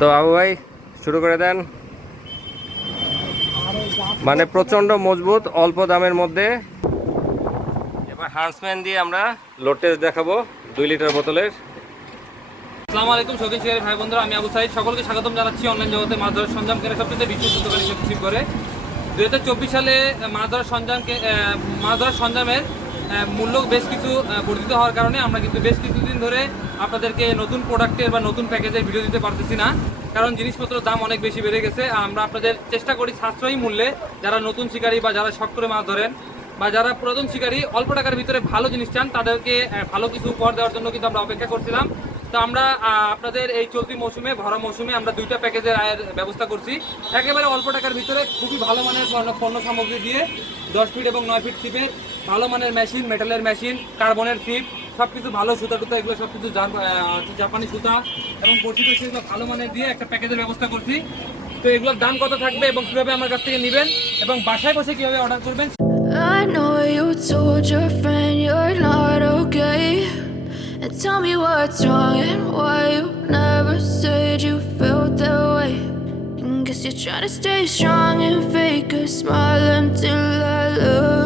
তো আবু ভাই শুরু করে দেন। মানে প্রচণ্ড মজবুত অল্প দামের মধ্যে। এবার হান্সম্যান দিয়ে আমরা লোড দেখাবো দুই লিটার বোতলের। আসসালামু আলাইকুম শৌখিন শিকারী ভাই বন্ধুরা আমি আবু সাইদ। সকলকে স্বাগতম জানাচ্ছি অনলাইন জগতে মাছ ধরার কেনার সবচেয়ে বিশ্বস্ত দোকান হিসেবে রিসিভ করে। দু হাজার চব্বিশ সালে মাছ ধরার আহ, মাছ ধরার সরঞ্জামের মূল্য বেশ কিছু বর্ধিত হওয়ার কারণে আমরা কিন্তু বেশ কিছুদিন ধরে আপনাদেরকে নতুন প্রোডাক্টের বা নতুন প্যাকেজের ভিডিও দিতে পারতেছি না। কারণ জিনিসপত্রের দাম অনেক বেশি বেড়ে গেছে। আমরা আপনাদের চেষ্টা করি সাশ্রয়ী মূল্যে যারা নতুন শিকারী বা যারা শখ করে মাছ ধরেন বা যারা পুরাতন শিকারী, অল্প টাকার ভিতরে ভালো জিনিস চান, তাদেরকে ভালো কিছু উপহার দেওয়ার জন্য কিন্তু আমরা অপেক্ষা করছিলাম। তো আমরা আপনাদের এই চলতি মৌসুমে, ভরা মৌসুমে আমরা দুইটা প্যাকেজের আয়ের ব্যবস্থা করছি। একেবারে অল্প টাকার ভিতরে খুবই ভালো মানের পণ্য- সামগ্রী দিয়ে দশ ফিট এবং নয় ফিট সিপের ভালো মানের মেশিন মেটালের মেশিন কার্বনের সিপ সব কিছু ভালো সুতা টুতা এগুলো সব কিছু জাপানি সুতা এবং বড়শি পরিচিত সেগুলো ভালো মানের দিয়ে একটা প্যাকেজের ব্যবস্থা করছি তো এগুলোর দাম কত থাকবে এবং কীভাবে আমার কাছ থেকে নেবেন এবং বাসায় বসে কীভাবে অর্ডার করবেন I know you told your friend you're not okay. And tell me what's wrong and why you never said you felt that way. And guess you're trying to stay strong and fake a smile until I look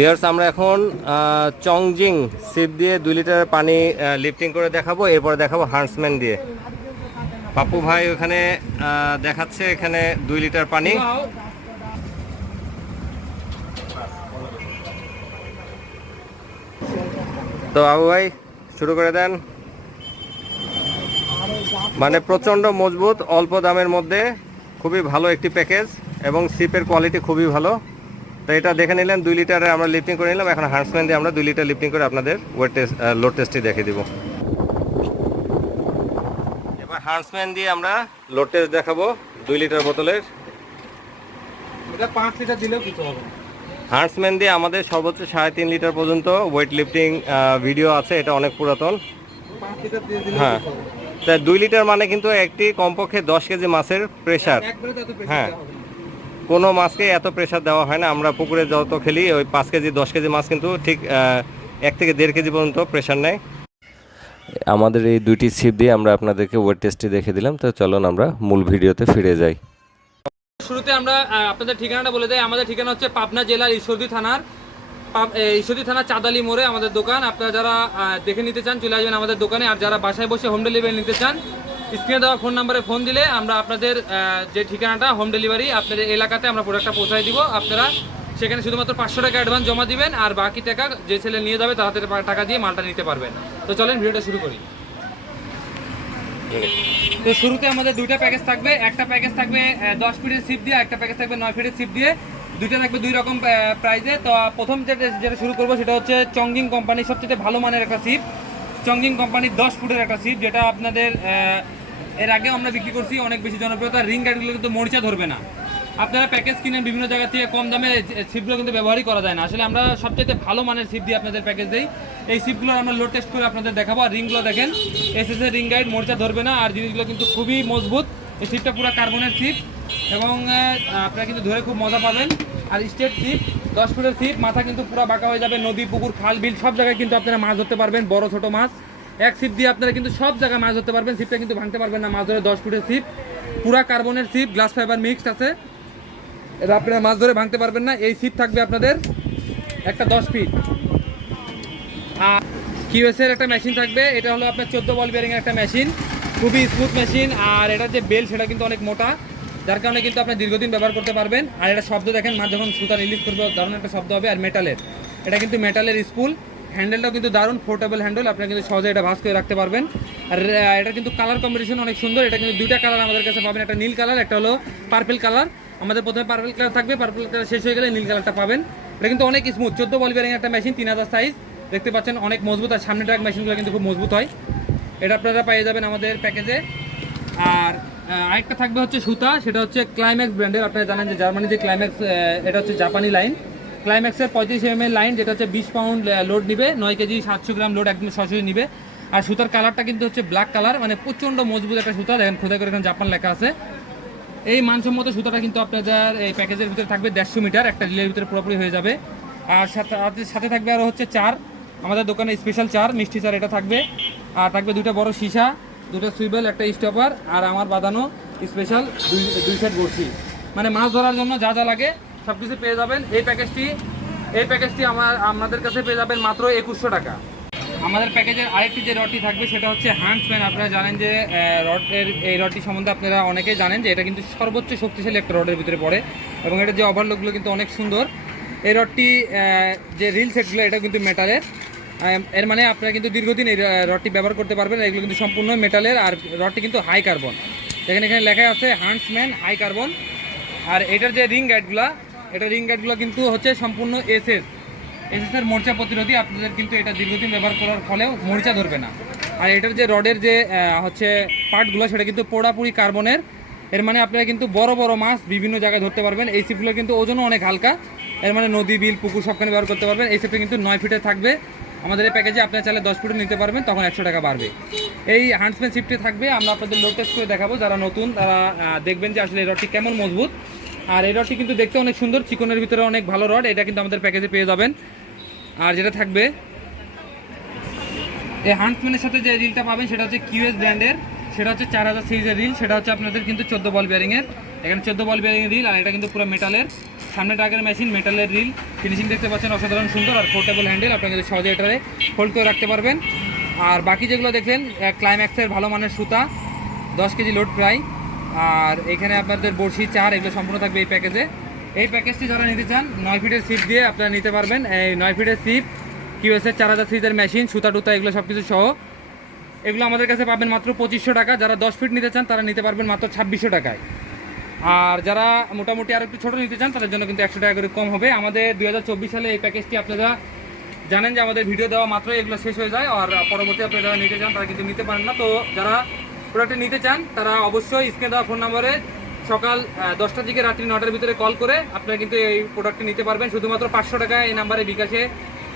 বিয়ার্স, আমরা এখন চংজিং sheep দিয়ে দুই litre পানি lifting করে দেখাবো। এরপর দেখাবো হার্সম্যান দিয়ে। পাপু ভাই ওখানে দেখাচ্ছে এখানে দুই লিটার পানি। তো আবু ভাই, শুরু করে দেন। মানে প্রচণ্ড মজবুত, অল্প দামের মধ্যে, খুবই ভালো একটি প্যাকেজ এবং সিপের কোয়ালিটি খুবই ভালো। তো এটা দেখে নিলেন দুই লিটারে আমরা লিফটিং করে নিলাম। এখন হার্সম্যান দিয়ে আমরা দুই লিটার লিফটিং করে আপনাদের ওয়েট টেস্ট লোড টেস্টটি দেখে দিব। এবার হার্সম্যান দিয়ে আমরা লোড টেস্ট দেখাবো দুই লিটার বোতলের। এটা পাঁচ লিটার দিলেও কিছু হবে হার্সম্যান দিয়ে আমাদের সর্বোচ্চ সাড়ে তিন লিটার পর্যন্ত ওয়েট লিফটিং ভিডিও আছে এটা অনেক পুরাতন। হ্যাঁ। তা দুই লিটার মানে কিন্তু একটি কমপক্ষে দশ কেজি মাছের প্রেশার হ্যাঁ। কোনো মাছকে এত প্রেশার দেওয়া হয় না। আমরা পুকুরে যত খেলি ওই পাঁচ কেজি দশ কেজি মাছ কিন্তু ঠিক এক থেকে দেড় কেজি পর্যন্ত প্রেশার নেয়। আমাদের এই দুইটি ছিপ দিয়ে আমরা আপনাদেরকে ওয়েট টেস্টটি দেখে দিলাম। তো চলুন আমরা মূল ভিডিওতে ফিরে যাই। শুরুতে আমরা আপনাদের ঠিকানাটা বলে দেই। আমাদের ঠিকানা হচ্ছে পাবনা জেলার ঈশ্বরদী থানার ঈশ্বরদী থানার চাঁদালি মোড়ে আমাদের দোকান। আপনারা যারা দেখে নিতে চান চলে আসবেন আমাদের দোকানে। আর যারা বাসায় বসে হোম ডেলিভারি নিতে চান স্ক্রিনে দেওয়া ফোন নাম্বারে ফোন দিলে আমরা আপনাদের যে ঠিকানাটা হোম ডেলিভারি আপনাদের এলাকাতে আমরা প্রোডাক্টটা পৌঁছায় দিব। আপনারা সেখানে শুধুমাত্র পাঁচশো টাকা অ্যাডভান্স জমা দিবেন আর বাকি টাকা যে ছেলে নিয়ে যাবে তার হাতে টাকা দিয়ে মালটা নিতে পারবেন। তো চলেন ভিডিওটা শুরু করি। তো শুরুতে আমাদের দুইটা প্যাকেজ থাকবে। একটা প্যাকেজ থাকবে দশ ফিটের সিপ দিয়ে, একটা প্যাকেজ থাকবে নয় ফিটের সিপ দিয়ে। দুইটা থাকবে দুই রকম প্রাইজে তো প্রথম যেটা যেটা শুরু করব সেটা হচ্ছে চংজিং কোম্পানির সবচেয়ে ভালো মানের একটা সিপ চংজিং কোম্পানির দশ ফুটের একটা সিপ যেটা আপনাদের এর আগেও আমরা বিক্রি করছি, অনেক বেশি জনপ্রিয়তা। রিং গাইডগুলো কিন্তু মরিচা ধরবে না। আপনারা প্যাকেজ কিনেন, বিভিন্ন জায়গা থেকে কম দামে ছিপগুলো কিন্তু ব্যবহারই করা যায় না। আসলে আমরা সবচেয়ে ভালো মানের ছিপ দিয়ে আপনাদের প্যাকেজ দিই। এই সিপগুলো আমরা লোড টেস্ট করে আপনাদের দেখাবো। আর রিংগুলো দেখেন এসএস এর রিং গাইড মোর্চা ধরবে না, আর জিনিসগুলো কিন্তু খুবই মজবুত। এই ছিপটা পুরো কার্বনের সিপ এবং আপনারা কিন্তু ধরে খুব মজা পাবেন। আর স্টেট সিপ দশ ফুটের সিপ মাথা কিন্তু পুরো বাঁকা হয়ে যাবে। নদী, পুকুর, খাল, বিল সব জায়গায় কিন্তু আপনারা মাছ ধরতে পারবেন। বড়, ছোট মাছ। এক সিপ দিয়ে আপনারা কিন্তু সব জায়গায় মাছ ধরতে পারবেন, সিপটা কিন্তু ভাঙতে পারবেন না, মাছ ধরে দশ ফুটের সিপ, পুরা কার্বনের সিপ, গ্লাস ফাইবার মিক্সড আছে। এটা আপনারা মাছ ধরে ভাঙতে পারবেন না, এই সিপ থাকবে আপনাদের একটা দশ ফিট। আর কিউএস এর একটা মেশিন থাকবে, এটা হলো আপনার চোদ্দ বল বিয়ারিং একটা মেশিন খুবই স্মুথ মেশিন আর এটা যে বেল সেটা কিন্তু অনেক মোটা, যার কারণে কিন্তু আপনি দীর্ঘদিন ব্যবহার করতে পারবেন। আর এটা শব্দ দেখেন, মাছ যখন সুতা রিলিজ করবে দারুণ একটা শব্দ হবে, আর মেটালের এটা কিন্তু মেটালের স্পুল হ্যান্ডেলটাও কিন্তু দারুণ পোর্টেবল হ্যান্ডেল। আপনারা কিন্তু সহজে এটা ভাস করে রাখতে পারবেন। আর এটা কিন্তু কালার কম্বিনেশন অনেক সুন্দর। এটা কিন্তু দুইটা কালার আমাদের কাছে পাবেন। একটা নীল কালার একটা হলো পার্পেল কালার আমাদের প্রথমে পার্পেল কালার থাকবে। পার্পেল কালার শেষ হয়ে গেলে নীল কালারটা পাবেন। এটা কিন্তু অনেক স্মুথ চোদ্দ বল বিয়ারিং একটা মেশিন তিন হাজার সাইজ দেখতে পাচ্ছেন অনেক মজবুত আর সামনে ট্রাক মেশিনগুলো কিন্তু খুব মজবুত হয়। এটা আপনারা পেয়ে যাবেন আমাদের প্যাকেজে আর আরেকটা থাকবে হচ্ছে সুতা। সেটা হচ্ছে ক্লাইম্যাক্স ব্র্যান্ডের আপনারা জানেন যে জার্মানি যে ক্লাইম্যাক্স এটা হচ্ছে জাপানি লাইন ক্লাইম্যাক্সের পঁয়ত্রিশ এম লাইন যেটা হচ্ছে বিশ পাউন্ড লোড নিবে, নয় কেজি সাতশো গ্রাম লোড একদম সরাসরি নিবে। আর সুতার কালারটা কিন্তু হচ্ছে ব্ল্যাক কালার মানে প্রচণ্ড মজবুত একটা সুতা। দেখেন, খোদাই করে এখানে জাপান লেখা আছে। এই মানসম্মত সুতাটা কিন্তু আপনাদের এই প্যাকেজের ভিতরে থাকবে দেড়শো মিটার, একটা রিলের ভিতরে পুরোপুরি হয়ে যাবে। আর সাথে সাথে থাকবে আরও হচ্ছে চার, আমাদের দোকানে স্পেশাল চার, মিষ্টি চার এটা থাকবে। আর থাকবে দুটো বড় সীসা দুটো সুইবেল একটা স্টপার আর আমার বাঁধানো স্পেশাল দুই দুই সেট বড়শি। মানে মাছ ধরার জন্য যা যা লাগে সব কিছু পেয়ে যাবেন। এই প্যাকেজটি এই প্যাকেজটি আমার আপনাদের কাছে পেয়ে যাবেন মাত্র একুশশো টাকা। আমাদের প্যাকেজের আরেকটি যে রডটি থাকবে, সেটা হচ্ছে হ্যান্ডসম্যান আপনারা জানেন যে রডের এই রডটি সম্বন্ধে আপনারা অনেকেই জানেন যে, এটা কিন্তু সর্বোচ্চ শক্তিশালী একটা রডের ভিতরে পড়ে এবং এটা যে ওভারলোকগুলো কিন্তু অনেক সুন্দর। এই রডটি যে রিল সেটগুলো এটা কিন্তু মেটালের এর মানে আপনারা কিন্তু দীর্ঘদিন এই রডটি ব্যবহার করতে পারবেন এগুলো কিন্তু সম্পূর্ণ মেটালের আর রডটি কিন্তু হাই কার্বন এখানে এখানে লেখা আছে হ্যান্ডসম্যান হাই কার্বন আর এটার যে রিং গাইডগুলো এটা রিং গাইডগুলো কিন্তু হচ্ছে সম্পূর্ণ এসএস এসএসের মোর্চা প্রতিরোধী, আপনাদের কিন্তু এটা দীর্ঘদিন ব্যবহার করার ফলেও মোর্চা ধরবে না। আর এটার যে রডের যে হচ্ছে পার্টগুলো সেটা কিন্তু পোড়াপুরি কার্বনের। এর মানে আপনারা কিন্তু বড় বড় মাছ বিভিন্ন জায়গায় ধরতে পারবেন। এই সিপগুলো কিন্তু ওজনও অনেক হালকা। এর মানে নদী, বিল, পুকুর সবখানে ব্যবহার করতে পারবেন। এই সিপটা কিন্তু নয় ফিটে থাকবে। আমাদের এই প্যাকেজে আপনারা চাইলে দশ ফুটে নিতে পারবেন, তখন একশো টাকা বাড়বে। এই হান্ডসম্যান সিপটি থাকবে, আমরা আপনাদের লোড টেস্ট করে দেখাবো। যারা নতুন, তারা দেখবেন যে আসলে এই রডটি কেমন মজবুত। আর এই রডটি কিন্তু দেখতে অনেক সুন্দর, চিকনের ভিতরে অনেক ভালো রড, এটা কিন্তু আমাদের প্যাকেজে পেয়ে যাবেন। আর যেটা থাকবে, এই হান্টম্যানের সাথে যে রিলটা পাবেন, সেটা হচ্ছে কিউএস ব্র্যান্ডের সেটা হচ্ছে চার হাজার সিরিজের রিল, সেটা হচ্ছে আপনাদের কিন্তু চোদ্দ বল বিয়ারিংয়ের এখানে চোদ্দ বল বিয়ারিং রিল, আর এটা কিন্তু পুরো মেটালের সামনে টাকের মেশিন মেটালের রিল। ফিনিশিং দেখতে পাচ্ছেন অসাধারণ সুন্দর আর পোর্টেবল হ্যান্ডেল আপনারা কিন্তু সহজে এটারে হোল্ড করে রাখতে পারবেন। আর বাকি যেগুলো দেখলেন ক্লাইম্যাক্সের ভালো মানের সুতা, দশ কেজি লোড প্রায়। আর এখানে আপনাদের বড়শি চার, এগুলো সম্পূর্ণ থাকবে এই প্যাকেজে। এই প্যাকেজটি যারা নিতে চান, নয় ফিটের সিপ দিয়ে আপনারা নিতে পারবেন। এই নয় ফিটের সিপ কিউএসের চার হাজার সিজের মেশিন, সুতা টুতা, এগুলো সব কিছু সহ। এগুলো আমাদের কাছে পাবেন মাত্র পঁচিশশো টাকা। যারা দশ ফিট নিতে চান, তারা নিতে পারবেন মাত্র ছাব্বিশশো টাকায়। আর যারা মোটামুটি আর একটু ছোটো নিতে চান, তাদের জন্য কিন্তু একশো টাকা করে কম হবে। আমাদের দু হাজার চব্বিশ সালে এই প্যাকেজটি আপনারা জানেন যে আমাদের ভিডিও দেওয়া মাত্রই এগুলো শেষ হয়ে যায়। আর পরবর্তী আপনারা যারা নিতে চান, তারা কিন্তু নিতে পারেন না। তো যারা প্রোডাক্টটি নিতে চান তারা অবশ্যই স্ক্রিনে দেওয়া ফোন নাম্বারে সকাল আহ, দশটার দিকে রাত্রি নটার ভিতরে কল করে আপনারা কিন্তু এই প্রোডাক্টটি নিতে পারবেন। শুধুমাত্র পাঁচশো টাকা এই নাম্বারে বিকাশে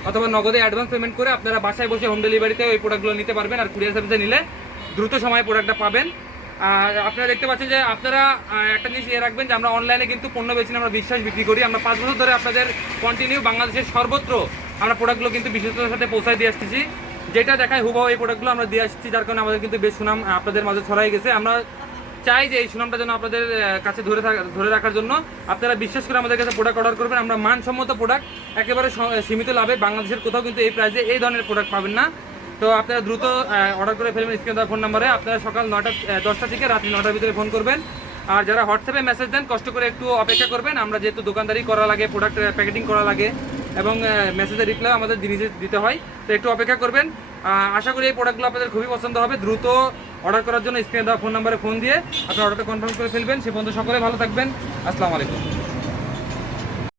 অথবা নগদে অ্যাডভান্স পেমেন্ট করে আপনারা বাসায় বসে হোম ডেলিভারিতে ওই প্রোডাক্টগুলো নিতে পারবেন আর কুরিয়ার সার্ভিসে নিলে দ্রুত সময়ে প্রোডাক্টটা পাবেন। আর আপনারা দেখতে পাচ্ছেন যে আপনারা একটা জিনিস ইয়ে রাখবেন যে আমরা অনলাইনে কিন্তু পণ্য না আমরা বিশ্বাস বিক্রি করি। আমরা পাঁচ বছর ধরে আপনাদের কন্টিনিউ বাংলাদেশের সর্বত্র আমরা প্রোডাক্টগুলো কিন্তু বিশেষতার সাথে পৌঁছায় দিয়ে আসতেছি। যেটা দেখায় হুবাহু এই প্রোডাক্টগুলো আমরা দিয়ে আসছি, যার কারণে আমাদের কিন্তু বেশ সুনাম আপনাদের মাঝে ছড়াই গেছে। আমরা চাই যে এই সুনামটা যেন আপনাদের কাছে ধরে ধরে রাখার জন্য আপনারা বিশ্বাস করে আমাদের কাছে প্রোডাক্ট অর্ডার করবেন। আমরা মানসম্মত প্রোডাক্ট একেবারে সীমিত লাভে বাংলাদেশের কোথাও কিন্তু এই প্রাইসে এই ধরনের প্রোডাক্ট পাবেন না। তো আপনারা দ্রুত অর্ডার করে ফেলবেন স্ক্রিন ফোন নাম্বারে আপনারা সকাল নটা দশটা থেকে রাত্রি নটার ভিতরে ফোন করবেন। আর যারা হোয়াটসঅ্যাপে মেসেজ দেন, কষ্ট করে একটু অপেক্ষা করবেন। আমরা যেহেতু দোকানদারি করা লাগে প্রোডাক্ট প্যাকেটিং করা লাগে এবং মেসেজের রিপ্লাই আমাদের জিনিসে দিতে হয়। তো একটু অপেক্ষা করবেন। আশা করি এই প্রোডাক্টগুলো আপনাদের খুবই পছন্দ হবে। দ্রুত অর্ডার করার জন্য স্ক্রিনে দেওয়া ফোন নাম্বারে ফোন দিয়ে আপনার অর্ডারটা কনফার্ম করে ফেলবেন। সে পর্যন্ত সকলে ভালো থাকবেন। আসসালামু আলাইকুম।